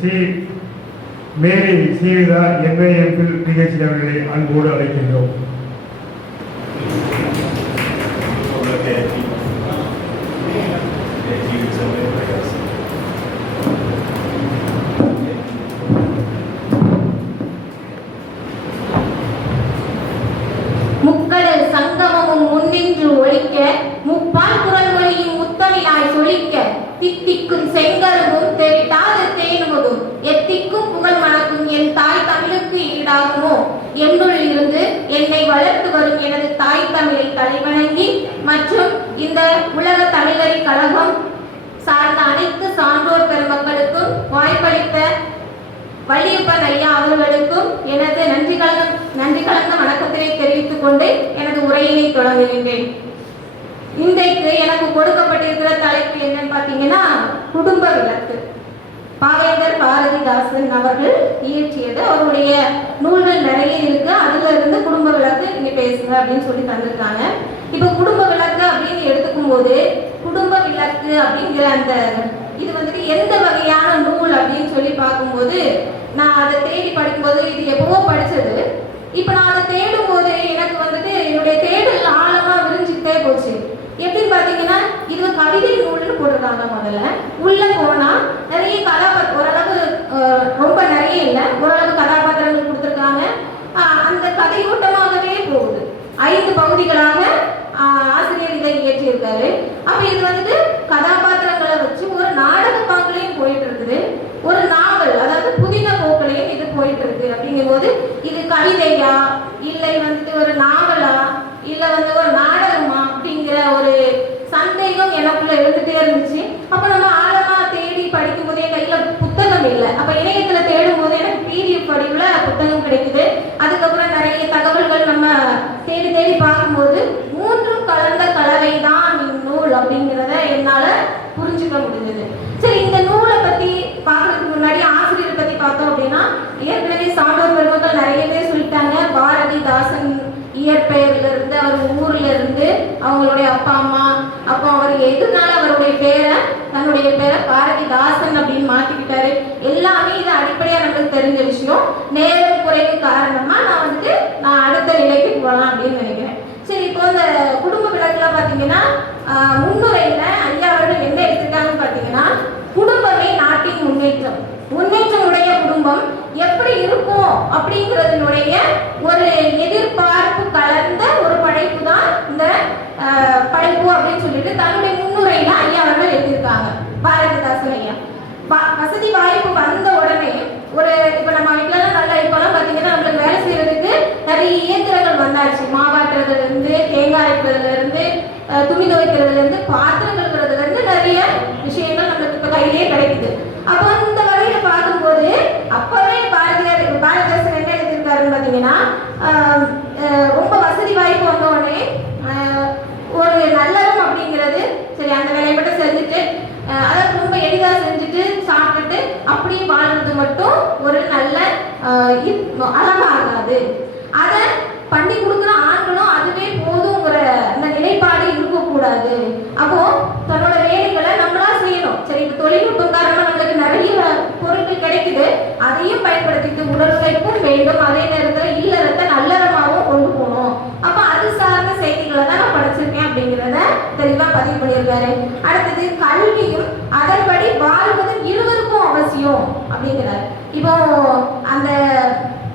ஸ்ரீ மேரி சீவிதா எம்ஏஎம்பில் PhD அவர்களை அன்போடு அழைக்கின்றோம். தித்திக்கும் செங்கரும்பும் தெவிட்டாத தேனுவதும் எத்திக்கும் புகழ் மணக்கும் என் தாய் தமிழுக்கு ஈடாகுமோ? என்னுள் இருந்து என்னை வளர்த்து வரும் எனது தாய் தமிழை தலைவணங்கி மற்றும் இந்த உலக தமிழறி கழகம் சார்ந்த அனைத்து சான்றோர் பெருமக்களுக்கும் வாய்ப்பளித்த வள்ளியப்பன் ஐயா அவர்களுக்கும் எனது நன்றி கலந்த நன்றி கலந்த வணக்கத்தினை தெரிவித்துக் கொண்டு எனது உரையினை தொடங்குகின்றேன். இன்றைக்கு எனக்கு கொடுக்கப்பட்டிருக்கிற தலைப்பு என்னன்னு பார்த்தீங்கன்னா குடும்ப விளக்கு. பாவேந்தர் பாரதிதாசன் அவர்கள் இயற்றியது. அவருடைய நூல்கள் நிறைய இருக்கு. அதுல இருந்து குடும்ப விளக்கு நீங்க பேசுங்க அப்படின்னு சொல்லி தந்திருக்காங்க. இப்போ குடும்ப விளக்கு அப்படின்னு எடுத்துக்கும் போது குடும்ப விளக்கு அப்படிங்கிற அந்த இது வந்துட்டு எந்த வகையான நூல் அப்படின்னு சொல்லி பார்க்கும்போது நான் அதை தேடி படிக்கும்போது இது எப்பவோ படிச்சது. இப்போ நான் அதை தேடும் போது எனக்கு வந்துட்டு என்னுடைய தேடல் ஆழமா விரிஞ்சுக்கிட்டே போச்சு. எப்படின்னு பார்த்தீங்கன்னா இது கவிதை நூல்னு போட்டிருக்காங்க முதல்ல. உள்ள போனா நிறைய கதாபாத்திரம் ஓரளவு ரொம்ப நிறைய இல்லை ஓரளவு கதாபாத்திரங்கள் கொடுத்துருக்காங்க. அந்த கதையோட்டமாகவே போகுது. ஐந்து பகுதிகளாக ஆசிரியர் இதை இயற்றியிருக்காரு. அப்ப இது வந்துட்டு கதாபாத்திரங்களை வச்சு ஒரு நாடக பாங்களையும் போயிட்டு இருக்குது ஒரு நாவல் அதாவது புதின போக்களையும் இது போயிட்டு இருக்கு அப்படிங்கும்போது இது கவிதையா? இல்லை வந்துட்டு ஒரு நாவலா? இல்ல வந்து ஒரு நாடகமா? ஒரு சந்தேகம் எனக்குள்ள எழுந்துட்டே இருந்துச்சு அப்ப நம்ம ஆழமா தேடி படிக்கும் போது என் கையில புத்தகம் இல்லை அப்ப இணையத்துல தேடும் போது எனக்கு பிடிஎஃப் வடிவுல புத்தகம் கிடைக்குது அதுக்கப்புறம் நிறைய தகவல்கள் நம்ம தேடி தேடி பார்க்கும்போது மூன்றும் கலந்த கலவை தான் இந்நூல் அப்படிங்கிறத என்னால புரிஞ்சுக்க முடிஞ்சது சரி இந்த நூலை பத்தி பார்க்கறதுக்கு முன்னாடி ஆசிரியரை பத்தி பார்த்தோம் அப்படின்னா ஏற்கனவே சான்றோர் பெருமக்கள் நிறைய பேர் சொல்லிட்டாங்க பாரதிதாசன் இயற்பெயர்ல இருந்து அவர் ஊர்ல இருந்து அவங்களுடைய அப்பா அம்மா அப்போ அவர் எதுனால அவருடைய பேரை தன்னுடைய பேரை பாரதிதாசன் அப்படின்னு மாத்திக்கிட்டாரு? எல்லாமே இது அடிப்படையா நம்மளுக்கு தெரிஞ்ச விஷயம். நேரம் குறைவு காரணமா நான் வந்துட்டு நான் அடுத்த நிலைக்கு போகலாம் அப்படின்னு நினைக்கிறேன். சரி இப்போ இந்த குடும்ப விளக்குல பாத்தீங்கன்னா முன்னுரையில ஐயா அவர்கள் என்ன எடுத்துட்டாங்கன்னு பாத்தீங்கன்னா குடும்பமே நாட்டின் முன்னேற்றம். முன்னேற்றம் உடைய குடும்பம் எப்படி இருக்கும் அப்படிங்கறதுனுடைய ஒரு எதிர்பார்ப்பு கலந்த ஒரு படைப்பு தான் இந்த படைப்பு அப்படின்னு சொல்லிட்டு தன்னுடைய முன்னுரையில ஐயா அவர்கள் எழுதியிருக்காங்க. பாரதிதாசன் ஐயா. வசதி வாய்ப்பு வந்த உடனே ஒரு இப்ப நம்ம வீட்டுல நல்லா இப்பெல்லாம் பாத்தீங்கன்னா நம்மளுக்கு வேலை செய்யறதுக்கு நிறைய இயந்திரங்கள் வந்தாச்சு. மாவாட்டுறதுல இருந்து தேங்காய் அரைக்கிறதுல இருந்து துணி துவைக்கிறதுல இருந்து பாத்திரம் கழுவுறதுல இருந்து நிறைய விஷயங்கள் நம்மளுக்கு இப்ப கையிலேயே கிடைக்குது அப்போ இந்த வகையில பார்க்கும்போது அப்பவே பாரதியார் பாரதிதாசன் என்ன எழுதியிருக்காருன்னு பாத்தீங்கன்னா ஆஹ், அஹ், ரொம்ப வசதி வாய்ப்பு வந்த உடனே ஆஹ், ஒரு நல்லறம் அப்படிங்கிறது சரி அந்த வேலையை மட்டும் செஞ்சுட்டு அஹ், அதாவது ரொம்ப எளிதா செஞ்சுட்டு சாப்பிட்டுட்டு அப்படியே வாழ்றது மட்டும் ஒரு நல்ல அஹ், இ- அழகாகாது அதை பண்ணி கொடுக்குற ஆண்களும் அதுவே போதுங்கிற அந்த நிலைப்பாடு இருக்கக்கூடாது அப்போ தன்னோட வேலைகளை நம்மளா செய்யணும் சரி இப்போ தொழில்நுட்பம் காரணமா நம்மளுக்கு நிறைய பொருட்கள் கிடைக்குது அதையும் பயன்படுத்திட்டு உடல் உழைப்பும் வேண்டும் அதே நேரத்தில் இல்லறத்தை நல்லறமாகவும் கொண்டு போகணும் அப்ப அது சார்ந்த செய்திகளை தான் நான் படிச்சிருக்கேன் அப்படிங்கிறத தெளிவா பதிவு பண்ணியிருக்காரு. அடுத்தது கல்வியும் அதன்படி வாழ்வதும் இருவருக்கும் அவசியம் அப்படிங்கிறார். இப்போ அந்த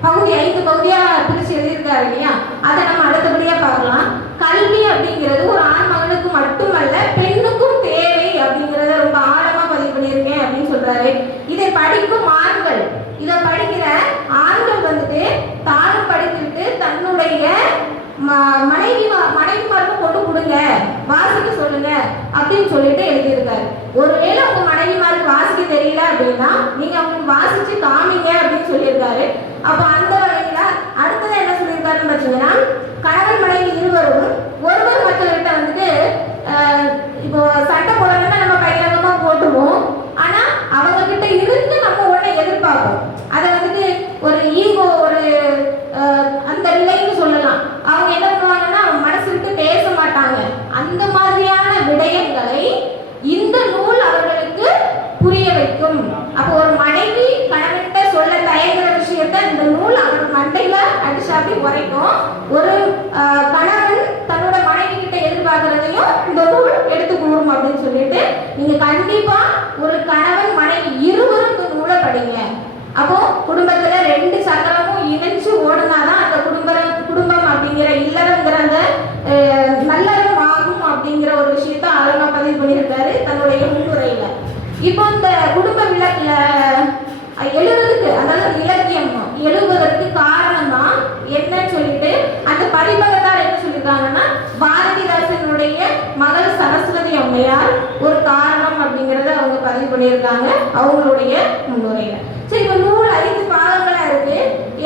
பகுதி ஐந்து பகுதியா பிரிச்சு எழுதியிருக்காரு இல்லையா? அதை நம்ம அடுத்தபடியா பார்க்கலாம். கல்வி அப்படிங்கிறது ஒரு ஆண் மகனுக்கு மட்டுமல்ல பெண்ணுக்கும் தேவை அப்படிங்கிறத ரொம்ப ஆழமா பதிவு பண்ணியிருக்கேன் அப்படின்னு சொல்றாரு. இதை படிக்கும் ஆண்கள் இதை படிக்கிற ஆண்கள் வந்துட்டு தானும் படித்துட்டு தன்னுடைய மனைவி மனைவிமாருக்கு பொண்ணு கொடுங்க. வாசிக்க சொல்லுங்க அப்படின்னு சொல்லிட்டு எழுதியிருக்காரு. ஒருவேளை உங்க மனைவிமாருக்கு வாசிக்க தெரியல அப்படின்னா நீங்க அவங்களுக்கு வாசிச்சு காமிங்க அப்படின்னு சொல்லியிருக்காரு. அப்போ அந்த வகையில அடுத்தது என்ன சொல்லியிருக்காருன்னு பார்த்தீங்கன்னா கணவன் மனைவி இருவரும் ஒருவர் மற்றவர்கிட்ட வந்துட்டு அஹ், இப்போ சண்டை போடணும்னா நம்ம பகிரங்கமா போட்டுருவோம் ஆனா அவங்க கிட்ட இருந்து நம்ம உடனே எதிர்பார்ப்போம் அதை வந்துட்டு ஒரு ஈகோ ஒரு அஹ், அந்த நிலைன்னு சொல்லலாம் அவங்க என்ன பண்ணுவாங்கன்னா மனசு விட்டு பேச மாட்டாங்க அந்த மாதிரியான விடயங்களை இந்த நூல் அவர்களுக்கு புரிய வைக்கும் அப்போ ஒரு மனைவி விஷயத்த இந்த நூல் அவர் மண்டையில அடிச்சு அப்படி உரைக்கும் ஒரு ஆஹ், கணவன் தன்னோட மனைவி கிட்ட எதிர்பார்க்கறதையும் இந்த எடுத்து அப்படின்னு சொல்லிட்டு நீங்க கண்டிப்பா ஒரு கணவன் மனைவி இருவரும் இந்த நூலை படிங்க. அப்போ குடும்பத்துல ரெண்டு சக்கரமும் இணைஞ்சு ஓடுனாதான் அந்த குடும்ப குடும்பம் அப்படிங்கிற இல்லறங்கிற அந்த நல்லறம் ஆகும் அப்படிங்கிற ஒரு விஷயத்த அழகா பதிவு பண்ணியிருக்காரு தன்னுடைய முன்னுரையில. இப்போ இந்த குடும்ப விளக்குல அஹ், எழுதுறதுக்கு அதாவது இலக்கியம் எழுதுவதற்கு காரணம் தான் என்னன்னு சொல்லிட்டு அந்த பதிப்பகத்தார் என்ன சொல்லியிருக்காங்கன்னா பாரதிதாசனுடைய மகள் சரஸ்வதி அம்மையார் ஒரு காரணம் அப்படிங்கறத அவங்க பதிவு பண்ணியிருக்காங்க அவங்களுடைய முன்னுரையில. சரி இப்போ நூல் ஐந்து பாகங்களா இருக்கு.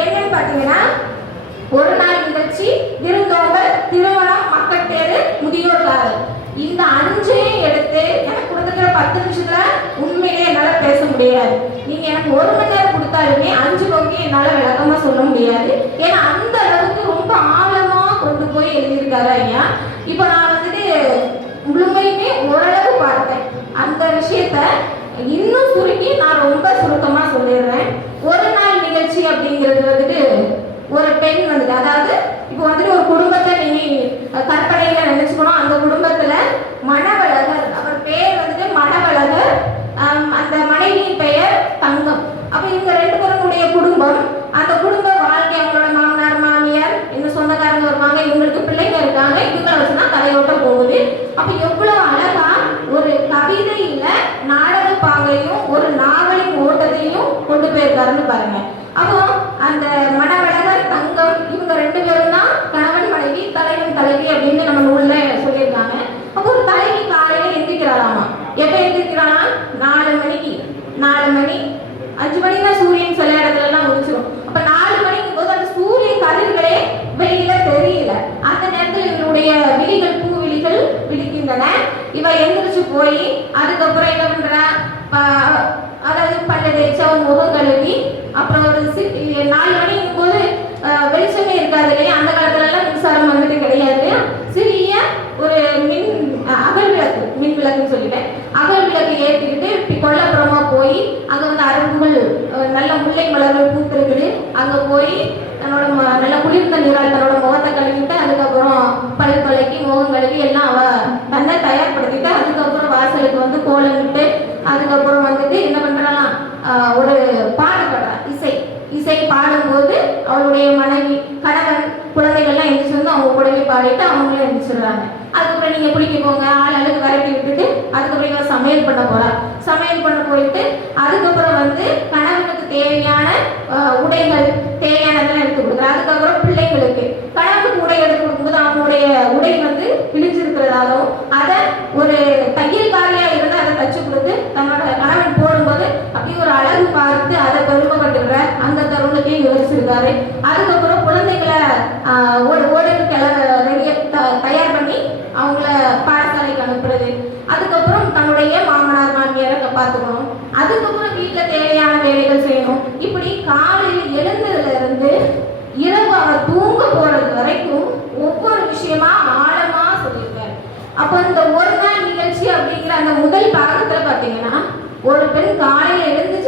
என்னன்னு பாத்தீங்கன்னா ஒரு நாள் நிகழ்ச்சி விருந்தோம்பல் திருமணம் மக்கட்டேறு முதியோர் காதல். இந்த அஞ்சையும் எடுத்து எனக்கு பத்து நிமிஷத்துல உண்மையிலே என்னால பேச முடியாது. நீங்க எனக்கு ஒரு மணி நேரம் கொடுத்தாலுமே அஞ்சு பகுதி என்னால விளக்கமா சொல்ல முடியாது. ஏன்னா அந்த அளவுக்கு ரொம்ப ஆழமா கொண்டு போய் எழுதியிருக்காரு ஐயா. இப்போ நான் வந்துட்டு முழுமையுமே ஓரளவு பார்த்தேன். அந்த விஷயத்த இன்னும் சுருக்கி நான் ரொம்ப சுருக்கமா சொல்லிடுறேன். ஒரு நாள் நிகழ்ச்சி அப்படிங்கிறது வந்துட்டு ஒரு பெண் வந்துட்டு அதாவது இப்போ வந்துட்டு ஒரு குடும்பத்தை நீங்க கற்பனையில நினைச்சுக்கணும். அந்த குடும்பத்துல மனவழகர் அவர் பேர் வந்துட்டு மணவழகர் ஆம், அந்த மனைவியின் பெயர் தங்கம் அப்ப இவங்க ரெண்டு பேருடைய குடும்பம் அந்த குடும்ப வாழ்க்கை அவங்களோட மாமனார் மாமியார் இந்த சொந்தக்காரங்க வருவாங்க இவங்களுக்கு பிள்ளைங்க இருக்காங்க இவங்களை வச்சுதான் தலையோட்டம் போகுது. அப்ப எவ்வளவு அழகா ஒரு கவிதையில நாடக பாங்கையும் ஒரு நாவலின் ஓட்டத்தையும் கொண்டு போயிருக்காருன்னு பாருங்க அப்போ அந்த மணவழகர் தங்கம் இவங்க ரெண்டு பேரும் தான் கணவன் மனைவி தலைவன் தலைவி அப்படின்னு நம்ம நூல்ல சொல்லியிருக்காங்க அப்போ ஒரு தலைவி காலையில எந்திரிக்கிறாளாமா எப்ப எந்திரிக்கிறானா நாலு மணிக்கு நாலு மணி அஞ்சு மணிக்கு தான் சூரியன் சில இடத்துல எல்லாம் முடிச்சிடும் அப்ப நாலு மணிக்கு போது அந்த சூரிய கதிர்களே வெளியில முடியல அந்த நேரத்தில் இவருடைய விழிகள் பூ விழிகள் விழிக்கின்றன. இவ எந்திரிச்சு போய் அதுக்கப்புறம் என்ன பண்றா? அதாவது பல்லு தேய்ச்சா முகம் கழுவி அப்புறம் ஒரு நாலு மணிக்கும் போது வெளிச்சமே இருக்காது இல்லையா? அந்த காலத்துல எல்லாம் மின்சாரம் வந்துட்டு கிடையாது. சிறிய ஒரு மின் அகல் விளக்கு மின் விளக்குன்னு சொல்லிட்டேன். அகல் விளக்கு ஏற்றிக்கிட்டு இப்படி கொல்லப்புறமா போய் அங்க வந்து அரும்புகள் நல்ல முல்லை மலர்கள் பூத்திருக்குது. அங்க போய் தன்னோட ம- நல்ல குளிர்ந்த நீரால் தன்னோட முகத்தை கழுவிட்டு அதுக்கப்புறம் பல் தொலைக்கி முகம் கழுவி எல்லாம் அவ தன்னை தயார்படுத்திட்டு அதுக்கப்புறம் வாசலுக்கு வந்து கோலமிட்டு அதுக்கப்புறம் வந்துட்டு என்ன பண்றாளாம் ஒரு பாடு பாடுறா இசை. இசை பாடும்போது அவளுடைய மனைவி கணவன் குழந்தைகள்லாம் எந்திரிச்சு வந்து அவங்க கூடவே பாடிட்டு அவங்களும் எந்திரிச்சிடுறாங்க. அதுக்கப்புறம் நீங்க குளிக்க போங்க ஆள் அழுக்கு விரட்டி விட்டுட்டு அதுக்கப்புறம் இவன் சமையல் பண்ண போறா சமையல் பண்ண போயிட்டு அதுக்கப்புறம் வந்து கணவனுக்கு தேவையான உடைகள் தேவையானதெல்லாம் எடுத்து கொடுக்குறா அதுக்கப்புறம் பிள்ளைங்களுக்கு கணவனுக்கு உடை எடுத்து கொடுக்கும்போது அவனுடைய உடை வந்து கிழிஞ்சிருக்கிறதாலும் அதை ஒரு தையல்காரியா இருந்து அதை தச்சு கொடுத்து தன்னோட கணவன் போடும்போது அப்படியே ஒரு அழகு பார்த்து அதை பெருமைப்பட்டுக்கிற அந்த தருணத்தையும் விவரிச்சிருக்காரு அதுக்கப்புறம் குழந்தைகளை ஓடு ஓடுக்கு கிளற ரெடியா தயார் பண்ணி அவங்கள பாடசாலைக்கு அனுப்புறது. அதுக்கப்புறம் தன்னுடைய மாமனார் மாமியாரை பார்த்துக்கணும். அதுக்கப்புறம் வீட்டில் தேவையான வேலைகள் செய்யணும். இப்படி காலையில் எழுந்ததுல இருந்து இரவு அவர் தூங்க போறது வரைக்கும் ஒவ்வொரு விஷயமா ஆழமா சொல்லியிருக்காரு. அப்ப இந்த ஒரு நாள் நிகழ்ச்சி அப்படிங்கிற அந்த முதல் பாகத்துல பாத்தீங்கன்னா ஒரு பெண் காலையில எழுந்துச்சு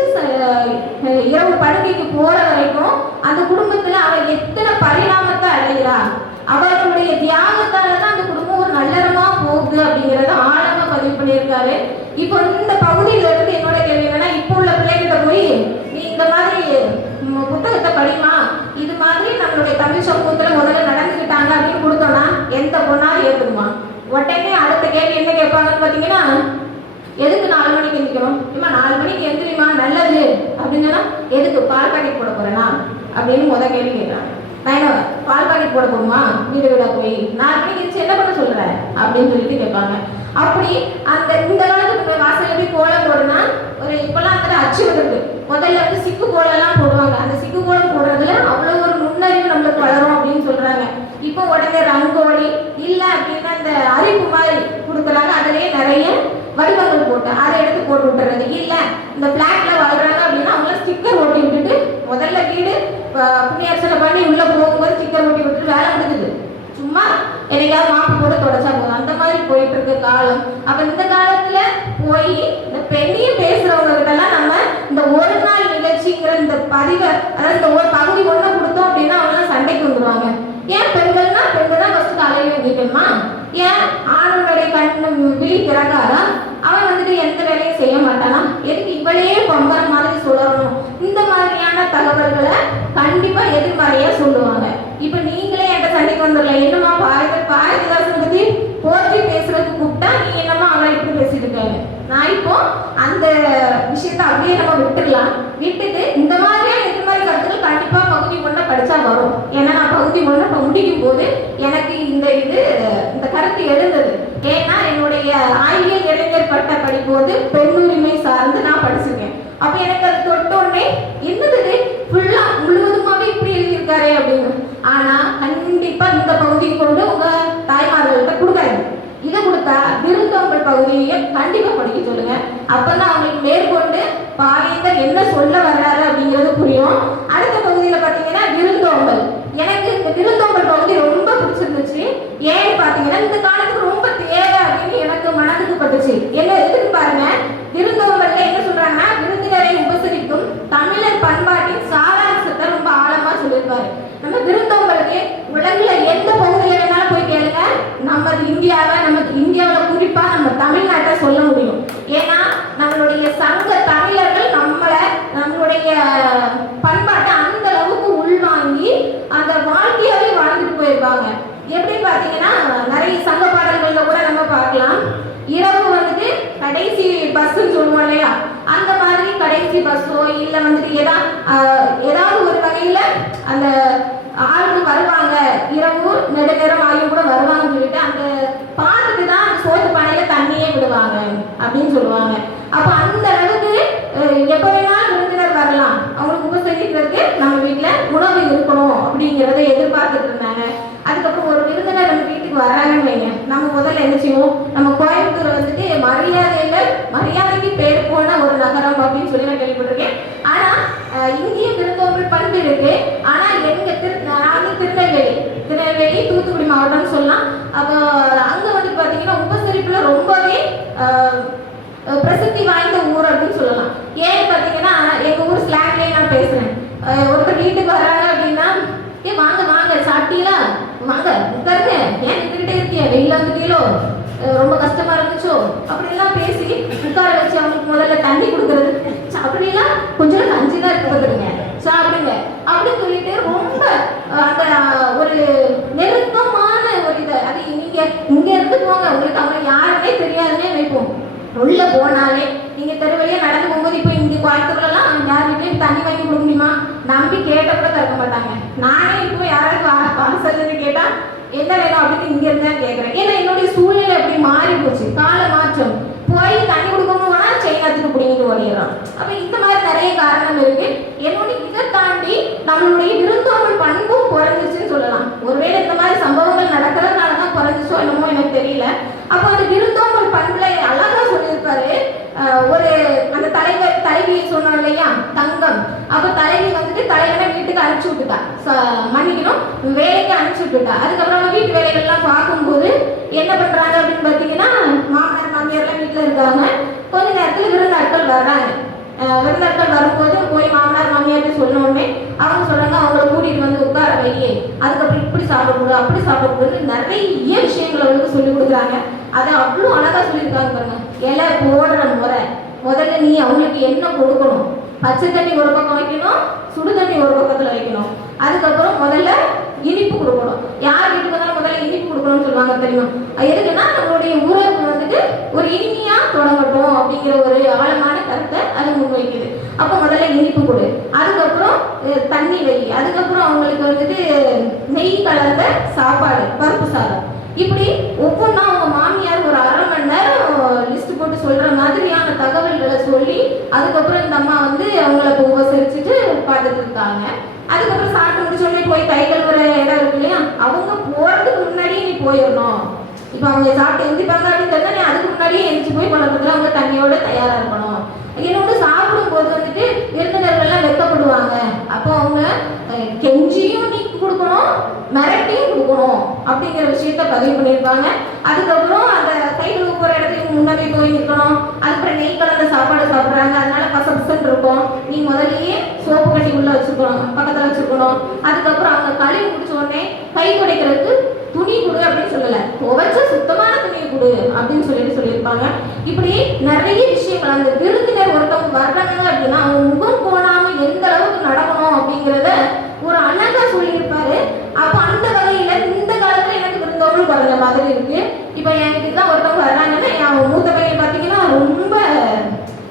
இரவு படுக்கைக்கு போற வரைக்கும் அந்த குடும்பத்துல அவ எத்தனை பரிணாமத்தை அடைகிறா? அவர்களுடைய தியாகத்தால தான் அந்த குடும்பம் ஒரு நல்லறமா போகுது அப்படிங்கறத ஆழமா பதிவு பண்ணியிருக்காரு. இப்போ இந்த பகுதியில இருந்து என்னோட கேள்வி என்னன்னா இப்போ உள்ள பிள்ளைகிட்ட போய் நீ இந்த மாதிரி புத்தகத்தை படிமா இது மாதிரி நம்மளுடைய தமிழ் சமூகத்துல முதல்ல நடந்துக்கிட்டாங்க அப்படின்னு கொடுத்தோம்னா எந்த பொண்ணாலும் ஏத்துக்குமா? உடனே அடுத்த கேள்வி என்ன கேட்பாங்கன்னு பாத்தீங்கன்னா எதுக்கு நாலு மணிக்கு எந்திரிக்கணும்? இம்மா நாலு மணிக்கு எந்திரிமா நல்லது. அப்படின்னு எதுக்கு? பால் பாக்கெட் போட போறேனா? அப்படின்னு முத கேள்வி கேட்குறாங்க. நான் என்ன பால் பாக்கெட் போட போகுமா? வீடு வீடாக போய். நான் மணிக்கு என்ன பண்ண சொல்கிறேன் அப்படின்னு சொல்லிட்டு கேட்பாங்க. அப்படி அந்த இந்த காலத்துக்கு போய் வாசல்ல போய் கோலம் போடுனா ஒரு இப்போல்லாம் அந்த அச்சு வந்துருக்கு முதல்ல வந்து சிக்கு கோலம்லாம் போடுவாங்க. அந்த சிக்கு கோலம் போடுறதுல அவ்வளோ ஒரு நுண்ணறிவு நம்மளுக்கு வளரும் அப்படின்னு சொல்கிறாங்க இப்போ உடனே ரங்கோலி இல்லை அப்படின்னா இந்த அரிப்பு மாதிரி கொடுக்குறாங்க. அதுலேயே நிறைய வடிவங்கள் போட்டு அதை எடுத்து போட்டு விட்டுறது. இல்லை இந்த பிளாக்ல வாழ்றாங்க அப்படின்னா அவங்கள ஸ்டிக்கர் ஓட்டி விட்டுட்டு முதல்ல வீடு அஹ், பண்ணி உள்ள போகும்போது சிக்கன் ஒட்டி விட்டு வேலை முடிஞ்சுது. சும்மா என்னைக்காவது மாப்பு போட்டு தொடச்சா போதும் அந்த மாதிரி போயிட்டு இருக்க காலம். அப்ப இந்த காலத்துல போய் இந்த பெண்ணிய பேசுறவங்க எல்லாம் நம்ம இந்த ஒரு நாள் நிகழ்ச்சிங்கிற இந்த பதிவை அதாவது இந்த ஒரு பகுதி ஒண்ணு கொடுத்தோம் அப்படின்னா அவங்க சண்டைக்கு வந்துருவாங்க. ஏன் பெண்கள்னா பெண்கள் தான் ஃபர்ஸ்ட் காலையில எழுந்திக்கணுமா ஏன் ஆணுடைய கண்ணு விழி திறக்காரா அவன் வந்துட்டு எந்த வேலையும் செய்ய மாட்டானா? எதுக்கு இவளையே பம்பர மாதிரி சொல்லணும் இந்த மாதிரி மாதிரியான தகவல்களை கண்டிப்பா எதிர்மறையா சொல்லுவாங்க. இப்ப நீங்களே என்கிட்ட சண்டைக்கு வந்துடல என்னமா பாரதி பாரதிதாசன் பத்தி போற்றி பேசுறதுக்கு கூப்பிட்டா நீ என்னமா அவளை இப்படி பேசிட்டு இருக்காங்க? நான் இப்போ அந்த விஷயத்தை அப்படியே நம்ம விட்டுடலாம். விட்டுட்டு இந்த மாதிரியான எதிர்மறை கருத்துக்கள் கண்டிப்பா பகுதி ஒண்ண படிச்சா வரும். ஏன்னா நான் பகுதி ஒண்ணு இப்ப முடிக்கும் போது எனக்கு இந்த இது இந்த கருத்து எழுந்தது. ஏன்னா என்னுடைய ஆய்வியல் இளைஞர் பட்ட படிப்போது பெண்ணுரிமை சார்ந்து நான் படிச்சிருக்கேன். அப்ப எனக்கு அது தொட்ட உடனே என்னது ஃபுல்லா முழுவதுமாவே இப்படி எழுதியிருக்காரு அப்படின்னு. ஆனா கண்டிப்பா இந்த பகுதியை கொண்டு உங்க தாய்மார்கள்ட்ட கொடுக்காதீங்க. இதை கொடுத்தா விருந்தோம்பல் பகுதியையும் கண்டிப்பா படிக்க சொல்லுங்க. அப்பதான் அவங்களுக்கு மேற்கொண்டு பாவேந்தர் என்ன சொல்ல வர்றாரு அப்படிங்கிறது புரியும். அடுத்த பகுதியில பாத்தீங்கன்னா விருந்தோம்பல். எனக்கு இந்த விருந்தோம்பல் பகுதி ரொம்ப பிடிச்சிருந்துச்சு. ஏன்னு பாத்தீங்கன்னா இந்த காலத்துக்கு ரொம்ப தேவை அப்படின்னு எனக்கு மனதுக்கு பட்டுச்சு. என்ன எதுக்கு பாருங்க விருந்தோம்பல்ல என்ன சொல்றாங்கன்னா விருந்தினரை உபசரிக்கும் தமிழர் பண்பாட்டின் சாராம்சத்தை ரொம்ப ஆழமா சொல்லியிருப்பாரு நம்ம விருந்தோம்பலுக்கு உலகில எந்த பகுதியில வேணாலும் போய் கேளுங்க நம்ம இந்தியாவை நம்ம இந்தியாவில் குறிப்பாக நம்ம தமிழ்நாட்டை சொல்ல முடியும். ஏன்னா நம்மளுடைய சங்க தமிழர்கள் நம்மளை நம்மளுடைய பண்பாட்டை அந்த அளவுக்கு உள்வாங்கி அந்த வாழ்க்கையாவே வாழ்ந்துட்டு போயிருப்பாங்க எப்படி பார்த்தீங்கன்னா நிறைய சங்க பாடல்களில் கூட நம்ம பார்க்கலாம். இரவு வந்துட்டு கடைசி பஸ்ஸுன்னு சொல்லுவோம் இல்லையா? அந்த மாதிரி கடைசி பஸ்ஸோ இல்லை வந்துட்டு எதா ஏதாவது ஒரு வகையில் அந்த ஆளுங்க வருவாங்க. இரவு நெடுநேரம் ஆகியும் கூட வருவாங்கன்னு சொல்லிட்டு அந்த பார்த்துட்டு தான் அந்த சோத்து பானையில தண்ணியே விடுவாங்க அப்படின்னு சொல்லுவாங்க. அப்ப அந்த அளவுக்கு எப்ப வேணாலும் விருந்தினர் வரலாம். அவங்களுக்கு உபசரிக்கிறதுக்கு நம்ம வீட்டுல உணவு இருக்கணும் அப்படிங்கிறத எதிர்பார்த்துட்டு இருந்தாங்க. அதுக்கப்புறம் ஒரு விருந்தினர் நம்ம வீட்டுக்கு வராங்கன்னு வைங்க. நம்ம முதல்ல என்ன செய்வோம் நம்ம கோயம்புத்தூர் வந்துட்டு மரியாதையில மரியாதைக்கு பேர் போன ஒரு நகரம் அப்படின்னு சொல்லி நான் கேள்விப்பட்டிருக்கேன். ஆனா இங்கேயும் விருந்தோம்பல் பண்பு இருக்கு. ஆனா மாவட்டம்னு சொல்லலாம். அப்போ அங்கே வந்து பார்த்தீங்கன்னா உபசரிப்பில் ரொம்பவே பிரசித்தி வாய்ந்த ஊர் அப்படின்னு சொல்லலாம். ஏன்னு பார்த்தீங்கன்னா எங்கள் ஊர் ஸ்லாங்லேயே நான் பேசுகிறேன் ஒருத்தர் வீட்டுக்கு வராங்க அப்படின்னா ஏ வாங்க வாங்க சாப்பிட்டீங்களா? வாங்க உட்காருங்க ஏன் நின்றுகிட்டே இருக்கீங்க வெயில் வந்துட்டீங்களோ கீழோ ரொம்ப கஷ்டமா இருந்துச்சோ? அப்படிலாம் பேசி உட்கார வச்சு அவங்களுக்கு முதல்ல தண்ணி கொடுக்குறது. அப்படிலாம் கொஞ்சம் கஞ்சி தான் இருக்கு பார்த்துருங்க சாப்பிடுங்க அப்படின்னு சொல்லிட்டு ரொம்ப அஹ், அந்த ஒரு நெருக்கமான ஒரு இது அது நீங்க இங்க இருந்து போங்க உங்களுக்கு அவங்க யாருன்னே தெரியாதுன்னே வைப்போம் உள்ள போனாலே நீங்க தெருவழியா நடந்து போகும்போது இப்போ இங்க குளத்துக்குள்ளலாம் யார் வீட்லயும் தண்ணி வாங்கி கொடுக்க முடியுமா? நம்பி கேட்ட கூட திறக்க மாட்டாங்க. நானே இப்போ யாராவது வர வாசல்ல கேட்டா என்ன வேணும் அப்படின்னு இங்க இருந்தா கேட்கறேன் ஏன்னா என்னுடைய சூழ்நிலை அப்படி மாறி போச்சு கால மாற்றம் போய் தண்ணி கொடுக்க வேணா ஓடிடுறான் அப்ப இந்த மாதிரி நிறைய காரணம் இருக்கு. என்னுடைய இதை தாண்டி நம்மளுடைய விருந்தோம்பல் பண்பும் குறைஞ்சிச்சுன்னு சொல்லலாம். ஒருவேளை இந்த மாதிரி சம்பவங்கள் நடக்கிறதுனால தான் குறைஞ்சிச்சோ என்னமோ எனக்கு தெரியல. அப்போ அந்த விருந்தோம்பல் பண்புல அழகா சொல்லியிருப்பாரு. ஒரு அந்த தலைவர் தலைவி சொன்னோம் இல்லையா? தங்கம். அப்ப தலைவி வந்துட்டு தலைவனை அனுப்பிச்சு விட்டுட்டா மன்னிக்கணும். வேலைக்கு அனுப்பிச்சு விட்டுட்டா அதுக்கப்புறம் வீட்டு வேலைகள்லாம் பார்க்கும்போது என்ன பண்றாங்க அப்படின்னு பார்த்தீங்கன்னா மாமனார் மாமியார்லாம் வீட்டில் இருக்காங்க. கொஞ்ச நேரத்தில் விருந்தாட்கள் வர்றாங்க விருந்தாட்கள் வரும்போது போய் மாமனார் மாமியார்ட்டு சொன்னோடனே அவங்க சொல்றாங்க அவங்கள கூட்டிட்டு வந்து உட்கார வையே. அதுக்கப்புறம் இப்படி சாப்பிடக்கூடாது அப்படி சாப்பிடக்கூடாது நிறைய விஷயங்களை வந்து சொல்லி கொடுக்குறாங்க. அதை அவ்வளோ அழகா சொல்லியிருக்காங்க பாருங்க. இலை போடுற முறை. முதல்ல நீ அவங்களுக்கு என்ன கொடுக்கணும்? பச்சை தண்ணி ஒரு பக்கம் வைக்கணும் சுடு தண்ணி ஒரு பக்கத்துல வைக்கணும். அதுக்கப்புறம் முதல்ல இனிப்பு கொடுக்கணும். யார் வீட்டுக்கு வந்தாலும் முதல்ல இனிப்பு கொடுக்கணும்னு சொல்லுவாங்க தெரியுமா? எதுக்குன்னா நம்மளுடைய உறவு வந்துட்டு ஒரு இனிமையா தொடங்கட்டும் அப்படிங்கிற ஒரு ஆழமான கருத்தை அது முன்வைக்குது. அப்போ முதல்ல இனிப்பு கொடு. அதுக்கப்புறம் தண்ணி வை. அதுக்கப்புறம் அவங்களுக்கு வந்துட்டு நெய் கலந்த சாப்பாடு பருப்பு சாதம். இப்படி ஒவ்வொன்றா அவங்க மாமியார் ஒரு அரை மணி நேரம் லிஸ்ட் போட்டு சொல்ற மாதிரியான தகவல்களை சொல்லி அதுக்கப்புறம் இந்த அம்மா வந்து அவங்கள உபசரிச்சுட்டு பார்த்துட்டு இருக்காங்க. அதுக்கப்புறம் சாப்பிட்டு முடிச்சோடனே போய் கை கழுவுற இடம் இருக்கு இல்லையா? அவங்க போறதுக்கு முன்னாடியே நீ போயிடணும். இப்போ அவங்க சாப்பிட்டு எந்திப்பாங்க அப்படின்னு தெரிஞ்சா நீ அதுக்கு முன்னாடியே எந்திரிச்சு போய் குழப்பத்துல அவங்க தண்ணியோட தயாரா இருக்கணும். இன்னொன்று சாப்பிடும் போது வந்துட்டு விருந்தினர்கள்லாம் வெக்கப்படுவாங்க அப்போ அவங்க கெஞ்சியும் நீ கொடுக்கணும் மிரட்டியும் கொடுக்கணும் அப்படிங்கிற விஷயத்த பதிவு பண்ணியிருப்பாங்க. அதுக்கப்புறம் அந்த கை போகிற இடத்துக்கு முன்னாடி போய் நிற்கணும் அதுக்கப்புறம் நெய் கலந்த சாப்பாடு சாப்பிட்றாங்க. அதனால பச இருக்கும். நீ முதல்லயே உள்ள வச்சுக்கணும் பக்கத்தில் வச்சுக்கணும் அதுக்கப்புறம் அவங்க கழுவி முடிச்ச உடனே கை துடைக்கிறதுக்கு துணி கொடு அப்படின்னு சொல்லல. துவைச்ச சுத்தமான துணி கொடு அப்படின்னு சொல்லிட்டு சொல்லியிருப்பாங்க. இப்படி நிறைய விஷயங்கள் அந்த விருந்தினர் ஒருத்தவங்க வர்றாங்க அப்படின்னா அவங்க முகம் போடாம எந்த அளவுக்கு நடக்கணும் அப்படிங்கிறத ஒரு அழகா சொல்லியிருப்பாரு. அப்ப அந்த வகையில இந்த காலத்துல எனக்கு விருந்தோம்பல் குறைஞ்ச மாதிரி இருக்கு. இப்ப எனக்கு தான் ஒருத்தவங்க வர்றாங்கன்னா என் மூத்த பையன் பாத்தீங்கன்னா ரொம்ப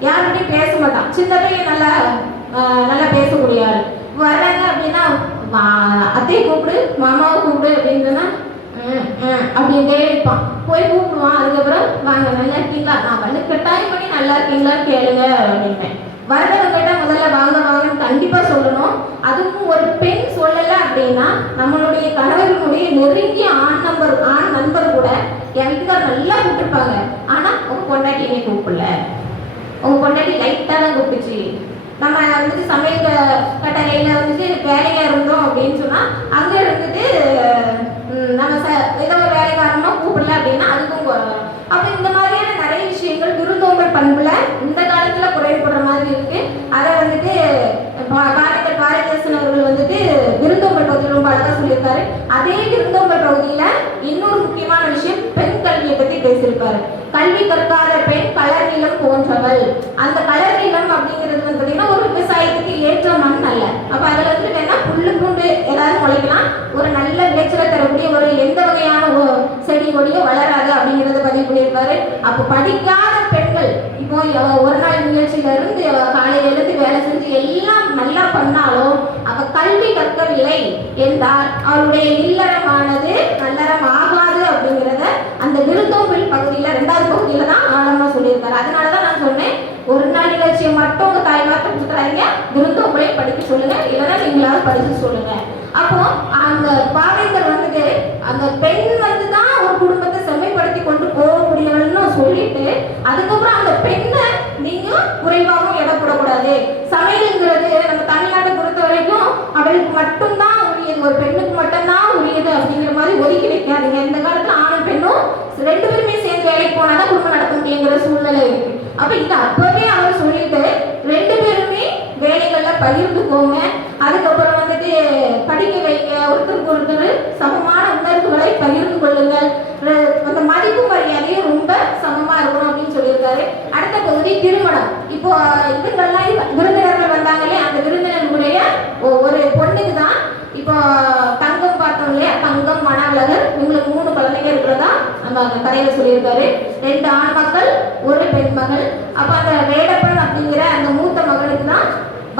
யார்கிட்டயும் பேச மாட்டான். சின்ன பையன் நல்லா நல்லா பேசக்கூடிய ஆள் வர்றாங்க அப்படின்னா அத்தையை கூப்பிடு மாமாவை கூப்பிடு அப்படின்னு சொன்னா அப்படின்ட்டே இருப்பான். போய் கூப்பிடுவான். அதுக்கப்புறம் வாங்க நல்லா இருக்கீங்களா? நான் வந்து கட்டாயம் பண்ணி நல்லா இருக்கீங்களா கேளுங்க அப்படின்னேன் வரதவங்க முதல்ல வாங்க வாங்கன்னு கண்டிப்பா சொல்லணும். அதுக்கும் ஒரு பெண் சொல்லல அப்படின்னா நம்மளுடைய கணவர்களுடைய நெருங்கிய ஆண் நம்பர் ஆண் நண்பர் கூட என் நல்லா கூப்பிட்டுருப்பாங்க. ஆனா உங்க பொண்டாட்டி என்னை கூப்பிடல. உங்க பொண்டாட்டி லைட்டா தான் கூப்பிடுச்சு நம்ம வந்துட்டு சமையல் கட்டளையில வந்துட்டு வேலையா இருந்தோம் அப்படின்னு சொன்னா அங்க இருந்துட்டு நம்ம ஏதோ ஒரு வேலை காரணமா கூப்பிடல அப்படின்னா அதுக்கும் கொ- அப்ப இந்த மாதிரியான நிறைய விஷயங்கள் விருந்தோம்பல் பண்புல இந்த காலத்துல குறைபடுற மாதிரி இருக்கு. அதை வந்துட்டு பா- பாரதியார் பாரதிதாசன் அவர்கள் வந்துட்டு விருந்தோம்பல் பகுதியில் ரொம்ப அழகா சொல்லியிருக்காரு. அதே விருந்தோம்பல் பகுதியில இன்னொரு முக்கியமான விஷயம் பெண் கல்வியை பத்தி பேசியிருப்பாரு. கல்வி கற்காத பெண் கலர் நிலம் போன்றவள். அந்த கலர் நிலம் அப்படிங்கிறது வந்து பாத்தீங்கன்னா ஒரு விவசாயத்துக்கு ஏற்ற மண் அல்ல. அப்ப அதுல வந்து வேணா புல்லு பூண்டு ஏதாவது முளைக்கலாம். ஒரு நல்ல விளைச்சலை தரக்கூடிய ஒரு எந்த வகையான செடி கொடியோ வளராது அப்படிங்கறத பதிவு பண்ணியிருப்பாரு. அப்ப படிக்காத பெண்கள் இப்போ ஒரு நாள் முயற்சியில இருந்து எவ காலையில இருந்து வேலை செஞ்சு எல்லாம் நல்லா பண்ணாலும் அவ கல்வி கற்கவில்லை என்றால் அவளுடைய இல்லறமானது நல்லறம் ஆகாது அப்படிங்கிறத அந்த விருந்தோம்பில் பகுதியில ரெண்டாவது பகுதியில தான் ஆழமா சொல்லியிருக்காரு. அதனாலதான் நான் சொன்னேன் ஒரு நாள் நிகழ்ச்சியை மட்டும் உங்க தாய் மாற்றம் விருந்தோம்பலை படிக்க சொல்லுங்க இல்லைன்னா நீங்களாவது படிச்சு சொல்லுங்க. அப்போ அந்த பாவேந்தர் வந்துட்டு அந்த பெண் வந்து தான் ஒரு குடும்பத்தை செம்மைப்படுத்தி கொண்டு போகக்கூடியவள்னு சொல்லிட்டு அதுக்கப்புறம் அந்த பெண்ணை நீங்க குறைவாகவும் எடை போடக்கூடாது சமையல்ங்கிறது நம்ம தமிழ்நாட்டை பொறுத்த வரைக்கும் அவளுக்கு மட்டும்தான் உரியது. ஒரு பெண்ணுக்கு மட்டும்தான் உரியது அப்படிங்கிற மாதிரி ஒதுக்கி வைக்காதீங்க. இந்த காலத்துல ஆணும் பெண்ணும் ரெண்டு பேருமே சேர்ந்து வேலைக்கு போனாதான் குடும்பம் நடத்த முடியுங்கிற சூழ்நிலை இருக்கு. அப்ப இது அப்பவே அவர் சொல்லிட்டு ரெண்டு பேருமே வேலைகள்ல பகிர்ந்துக்கோங்க. அதுக்கப்புறம் வந்துட்டு படிக்க வைங்க. ஒருத்தருக்கு ஒருத்தர் சமமா உணர்வுகளை பகிர்ந்து கொள்ளுங்கள் ர- அந்த மதிப்பு மரியாதையும் ரொம்ப சமமா இருக்கணும் அப்படின்னு சொல்லியிருக்காரு அடுத்த பகுதி இப்போ இவங்கெல்லாம் விருந்தினர்கள் வந்தாங்க இல்லையா? அந்த விருந்தினர்களுடைய ஒரு பொண்ணுக்கு தான் இப்போ தங்கம் பார்த்தோம் இல்லையா? தங்கம் மணவழகர் இவங்களுக்கு மூணு குழந்தைங்க இருக்கிறதா? நம்ம அந்த கதையில சொல்லியிருக்காரு. ரெண்டு ஆண் மக்கள் ஒரு பெண் மகள். அப்ப அந்த வேடப்பன் அப்படிங்கிற அந்த மூத்த மகனுக்கு தான்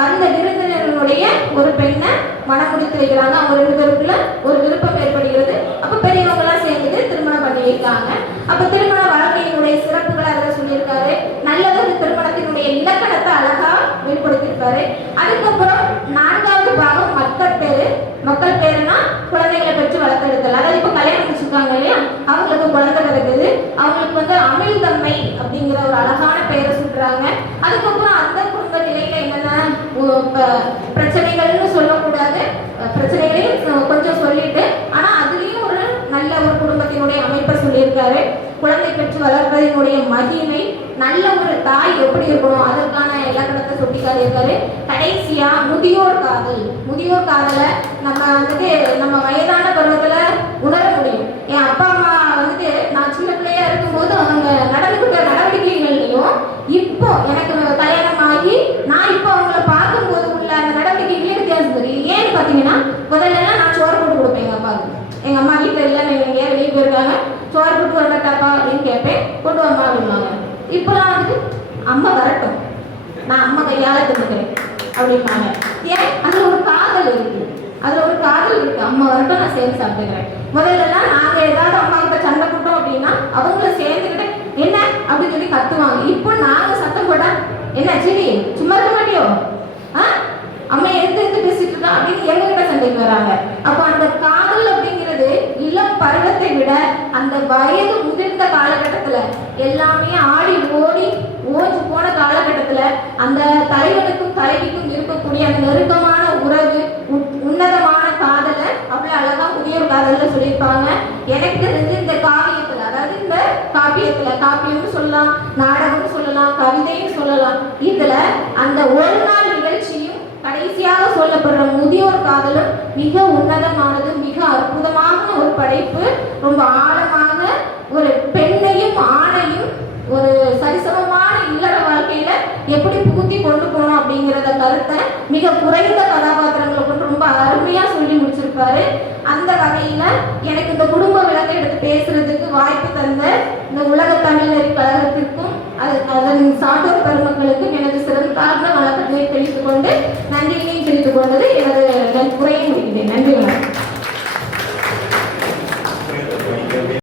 வந்த விருந்தினர்களுடைய ஒரு பெண்ணை மனம் முடித்து வைக்கிறாங்க. அவங்க ரெண்டு பேருக்குள்ள ஒரு விருப்பம் ஏற்படுகிறது. அப்ப பெரியவங்க எல்லாம் சேர்ந்துட்டு திருமணம் பண்ணி வைக்காங்க அப்ப திருமணம் வர சிறப்புகளை அதில் சொல்லியிருக்காரு நல்லதொரு திருமணத்தினுடைய இலக்கணத்தை அழகா அதுக்கப்புறம் நான்காவது பாகம் மக்கள் பேரு. மக்கள் பேருனா குழந்தைகளை பெற்று வளர்த்தெடுத்தல். அதாவது இப்போ கல்யாணம் முடிச்சிருக்காங்க இல்லையா? அவங்களுக்கு குழந்தை பிறகுது அவங்களுக்கு வந்து அமிழ்தன்மை அப்படிங்கிற ஒரு அழகான பெயரை சொல்றாங்க. அதுக்கப்புறம் அந்த குடும்ப நிலையில என்னென்ன ப- பிரச்சனைகள்னு சொல்லக்கூடாது. பிரச்சனைகளையும் கொஞ்சம் சொல்லிட்டு ஆனா அதுலயும் ஒரு நல்ல ஒரு அமைப்பை சொல்லியிருக்காரு. குழந்தை பெற்று வளர்ப்பதனுடைய மகிமை. நல்ல ஒரு தாய் எப்படி இருக்கணும்? அதற்கான இலக்கணத்தை சுட்டி காட்டியிருக்காரு கடைசியா முதியோர் காதல். முதியோர் காதலை நம்ம வந்துட்டு நம்ம வயதான பருவத்துல உணர முடியும். என் அப்பா அம்மா வந்துட்டு நான் சின்ன பிள்ளையா இருக்கும்போது அவங்க நடந்துக்கிட்ட நடவடிக்கைகள்லையும் இப்போ எனக்கு கல்யாணம் ஆகி நான் இப்போ அவங்கள பார்க்கும்போது உள்ள அந்த நடவடிக்கைகளே வித்தியாசம் தெரியும் ஏன்னு பார்த்தீங்கன்னா முதல்ல நான் சோறு போட்டு கொடுப்பேன் எங்க அப்பாவுக்கு எங்க அம்மா வீட்டில் இல்லை நீங்க எங்கேயா வெளியே போயிருக்காங்க சோறு போட்டு வரட்டாப்பா அப்படின்னு கேட்பேன் கொண்டு வாமா அப்படிம்பாங்க. இப்போலாம் வந்துட்டு அம்மா வரட்டும். நான் அம்மா கையால தின்னுக்கிறேன் அப்படிம்பாங்க. ஏன்? அதுல ஒரு காதல் இருக்கு. அதுல ஒரு காதல் இருக்கு. அம்மா வரட்டும் நான் சேர்ந்து சாப்பிட்டுக்கிறேன். முதல்லலாம் நாங்க ஏதாவது அம்மா கிட்ட சண்டை போட்டோம் அப்படின்னா அவங்கள சேர்ந்துக்கிட்டு என்ன? அப்படின்னு சொல்லி கத்துவாங்க. இப்போ நாங்க சத்தம் போட்டா என்ன சரி சும்மா இருக்க மாட்டியோ? ஆ? அம்மா எடுத்து எடுத்து பேசிட்டு இருக்கா அப்படின்னு எங்ககிட்ட சண்டைக்கு வராங்க. அப்ப அந்த காதல் அப்படி இளம் பருவத்தை விட அந்த வயது முதிர்ந்த காலகட்டத்துல எல்லாமே ஆடி ஓடி ஓஞ்சு போன காலகட்டத்துல அந்த தலைவனுக்கும் தலைவிக்கும் இருக்கக்கூடிய அந்த நெருக்கமான உறவு உன்னதமான காதலை அவ்வளவு அழகா முதியோர் காதல்ல சொல்லியிருப்பாங்க. எனக்கு தெரிஞ்சு இந்த காவியத்துல அதாவது இந்த காப்பியத்துல காப்பியம்னு சொல்லலாம் நாடகம்னு சொல்லலாம் கவிதையும் சொல்லலாம் இதுல அந்த காதலும் மிக உன்னதமானது மிக அற்புதமான ஒரு படைப்பு ரொம்ப ஆழமாக ஒரு பெண்ணையும் ஆணையும் ஒரு சரிசமமான இல்லற வாழ்க்கையில எப்படி புகுத்தி கொண்டு போனோம் அப்படிங்கிறத கருத்தை மிக குறைந்த கதாபாத்திரங்களை கொண்டு ரொம்ப அருமையா சொல்லி முடிச்சிருப்பாரு. அந்த வகையில எனக்கு இந்த குடும்ப விளக்கை எடுத்து பேசுறதுக்கு வாய்ப்பு தந்த இந்த உலக தமிழர் கழகத்திற்கும் அதன் சான்றோர் பெருமக்களுக்கும் எனது சிறந்த வழக்கத்தை தெரிவித்துக் கொண்டு நன்றியை தெரிவித்துக் கொள்வது எனது உரையை முடிக்கிறேன் நன்றி வணக்கம்